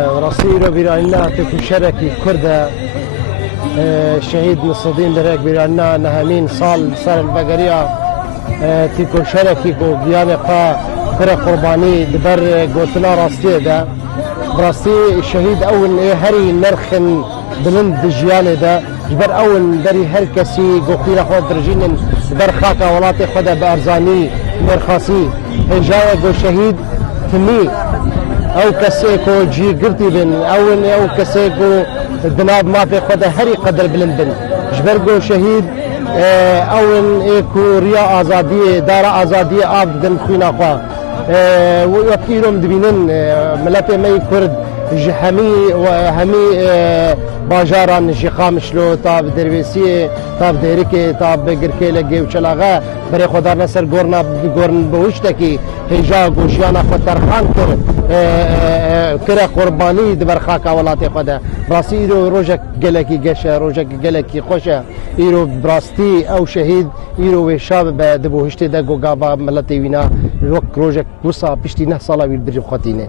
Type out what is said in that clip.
رصيرو بيرانا تكو شركي كرده شهيد نصدين درك بيرانا نهامين صال البقرية تكو شركي كو بياني قا كرة قرباني دبر قوتنا راستي ده راستي شهيد اول هري نرخن بلند جياني ده جبر اول دري هر كسي قوتنا خود درجين دبر خاكا ولاتي خدا بارزاني مرخاصي هجاية قو شهيد تمي او كسيكو جي قرتي بن او كسيكو الدناب ما في خدا هري قدر بلندن جبرقو شهيد اول ايكو ريا ازاديه دار ازاديه ابدن خوينا خوا ويكيرم دبينن ملاتي مي كرد جهمي وهمي باجاران جخام شلو تاب درويسي تاب ديركي تاب گركي لگي وچلاغا بري خدا نصر گورن بوشتكي هجا گوشيانا خطرخان كره قرباني دبر خاكا ولاتي خدا براسي ايرو روجك گلكي گشه روجك گلكي خوشه ايرو براستي او شهيد ايرو وشاب دبوهشتي دا گوگابا ملتي وينا روجك وصا بشتي نه صالا ويل بري خاتينه